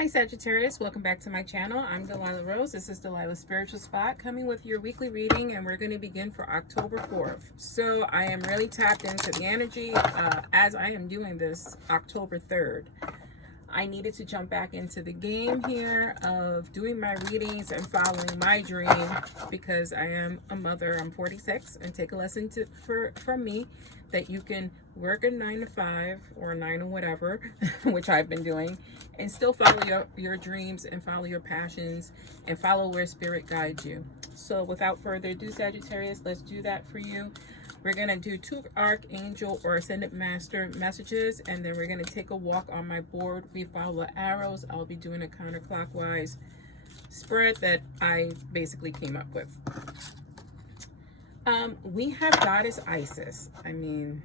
Hi Sagittarius, welcome back to my channel. I'm Delilah Rose. This is Delilah's Spiritual Spot, coming with your weekly reading, and we're going to begin for October 4th. So I am really tapped into the energy as I am doing this October 3rd. I needed to jump back into the game here of doing my readings and following my dream because I am a mother. I'm 46, and take a lesson from me that you can work a 9 to 5 or a 9 or whatever, which I've been doing, and still follow your dreams and follow your passions and follow where spirit guides you. So without further ado, Sagittarius, let's do that for you. We're going to do 2 Archangel or Ascended Master messages, and then we're going to take a walk on my board. We follow the arrows. I'll be doing a counterclockwise spread that I basically came up with. We have Goddess Isis. I mean,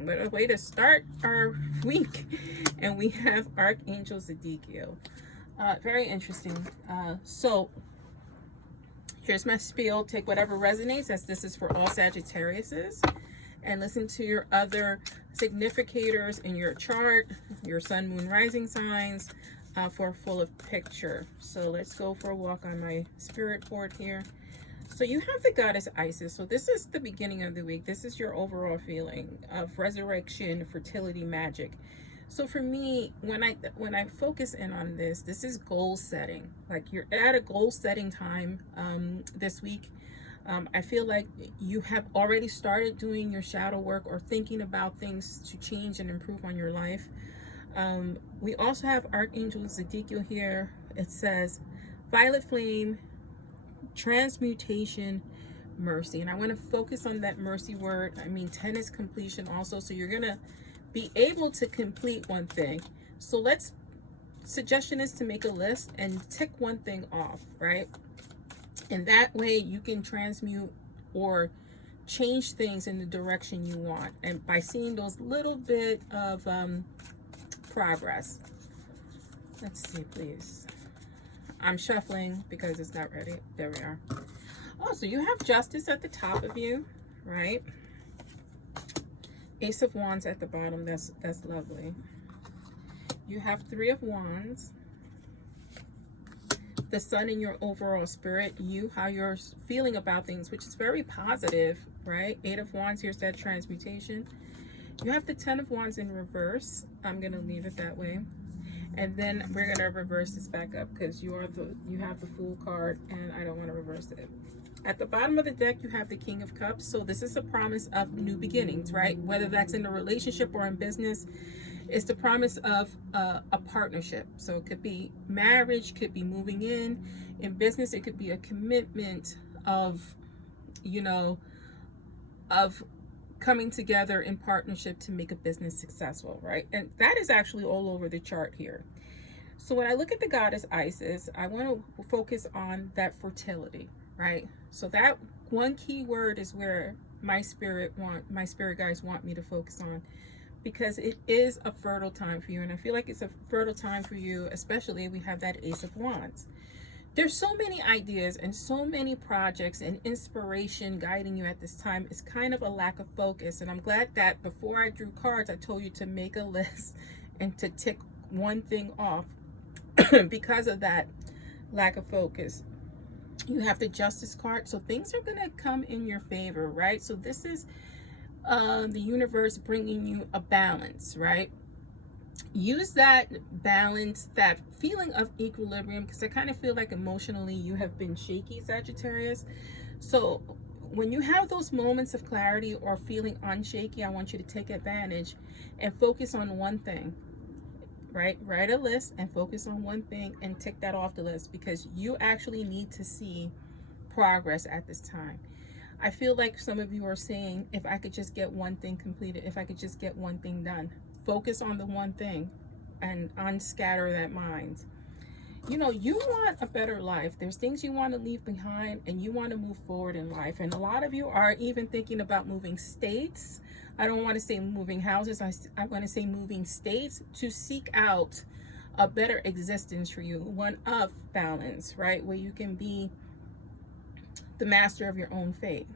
what a way to start our week. And we have Archangel Ezekiel. Very interesting. So here's my spiel. Take whatever resonates, as this is for all Sagittariuses, and listen to your other significators in your chart, your sun, moon, rising signs, for a full picture. So let's go for a walk on my spirit board here. So you have the Goddess Isis. So this is the beginning of the week. This is your overall feeling of resurrection, fertility, magic. So for me, when I focus in on this is goal setting. Like, you're at a goal setting time this week. I feel like you have already started doing your shadow work or thinking about things to change and improve on your life. We also have Archangel Ezekiel here. It says violet flame, transmutation, mercy. And I want to focus on that mercy word. I mean, 10 is completion also. So you're going to be able to complete one thing. So suggestion is to make a list and tick one thing off, right? And that way you can transmute or change things in the direction you want. And by seeing those little bit of progress. Let's see, please. I'm shuffling because it's not ready. There we are. Oh, so you have justice at the top of you, right? Ace of Wands at the bottom. That's lovely. You have 3 of Wands. The Sun in your overall spirit. How you're feeling about things, which is very positive, right? 8 of Wands. Here's that transmutation. You have the 10 of Wands in reverse. I'm going to leave it that way. And then we're going to reverse this back up because you have the Fool card, and I don't want to reverse it. At the bottom of the deck, you have the King of Cups. So this is a promise of new beginnings, right? Whether that's in a relationship or in business, it's the promise of a partnership. So it could be marriage, could be moving in. In business, it could be a commitment of coming together in partnership to make a business successful, right? And that is actually all over the chart here. So when I look at the Goddess Isis, I want to focus on that fertility, right? So that one key word is where my spirit guides want me to focus on, because it is a fertile time for you. And I feel like it's a fertile time for you, especially we have that Ace of Wands. There's so many ideas and so many projects and inspiration guiding you at this time. It's kind of a lack of focus. And I'm glad that before I drew cards, I told you to make a list and to tick one thing off because of that lack of focus. You have the Justice card. So things are going to come in your favor, right? So this is the universe bringing you a balance, right? Use that balance, that feeling of equilibrium, because I kind of feel like emotionally you have been shaky, Sagittarius. So when you have those moments of clarity or feeling unshaky, I want you to take advantage and focus on one thing, right? Write a list and focus on one thing and tick that off the list, because you actually need to see progress at this time. I feel like some of you are saying, if I could just get one thing completed, if I could just get one thing done. Focus on the one thing and unscatter that mind. You want a better life. There's things you want to leave behind and you want to move forward in life. And a lot of you are even thinking about moving states. I don't want to say moving houses. I want to say moving states to seek out a better existence for you. One of balance, right? Where you can be the master of your own fate.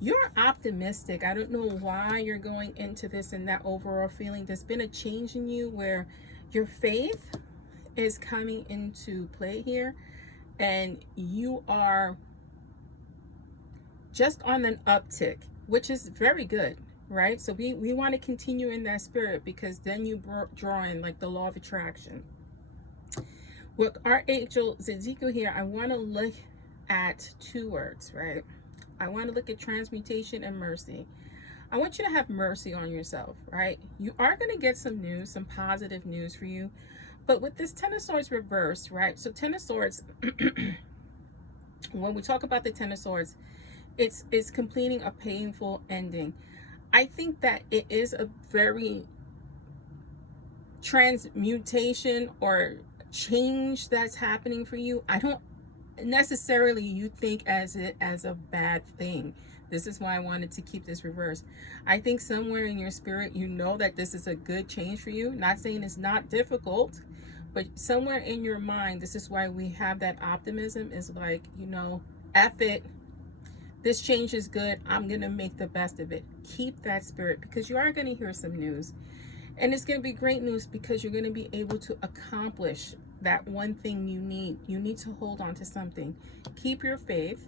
You're optimistic. I don't know why you're going into this and that overall feeling. There's been a change in you where your faith is coming into play here, and you are just on an uptick, which is very good, right? So we want to continue in that spirit, because then you draw in like the law of attraction. With Archangel Ezekiel here, I want to look at two words, right? I want to look at transmutation and mercy. I want you to have mercy on yourself, right? You are going to get some news, some positive news for you. But with this Ten of Swords reversed, right? So Ten of Swords, when we talk about the Ten of Swords, it's completing a painful ending. I think that it is a very transmutation or change that's happening for you. I don't necessarily you think as it as a bad thing. This is why I wanted to keep this reversed. I think somewhere in your spirit, you know that this is a good change for you. Not saying it's not difficult, but somewhere in your mind, this is why we have that optimism, is like, you know, F it. This change is good. I'm going to make the best of it. Keep that spirit, because you are going to hear some news. And it's going to be great news, because you're going to be able to accomplish that one thing you need. You need to hold on to something. Keep your faith,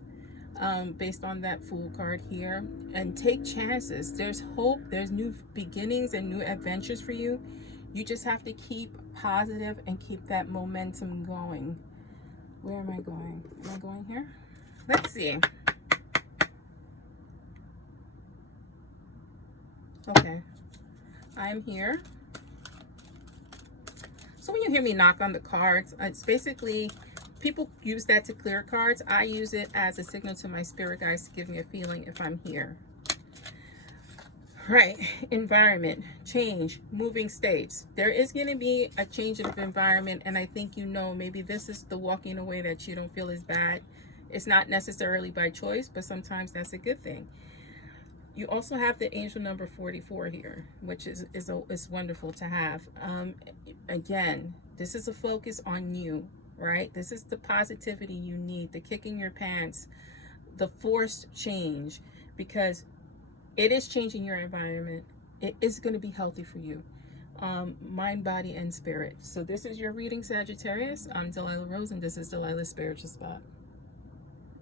based on that Fool card here, and take chances. There's hope. There's new beginnings and new adventures for you. You just have to keep positive and keep that momentum going. Where am I going? Am I going here? Let's see. Okay, I'm here. So when you hear me knock on the cards, it's basically, people use that to clear cards. I use it as a signal to my spirit guides to give me a feeling if I'm here. Right, environment, change, moving states. There is going to be a change of environment, and I think, you know, maybe this is the walking away that you don't feel is bad. It's not necessarily by choice, but sometimes that's a good thing. You also have the angel number 44 here, which is wonderful to have. Again, this is a focus on you, right? This is the positivity you need, the kick in your pants, the forced change, because it is changing your environment. It is going to be healthy for you, mind, body, and spirit. So this is your reading, Sagittarius. I'm Delilah Rose, and this is Delilah's Spiritual Spot.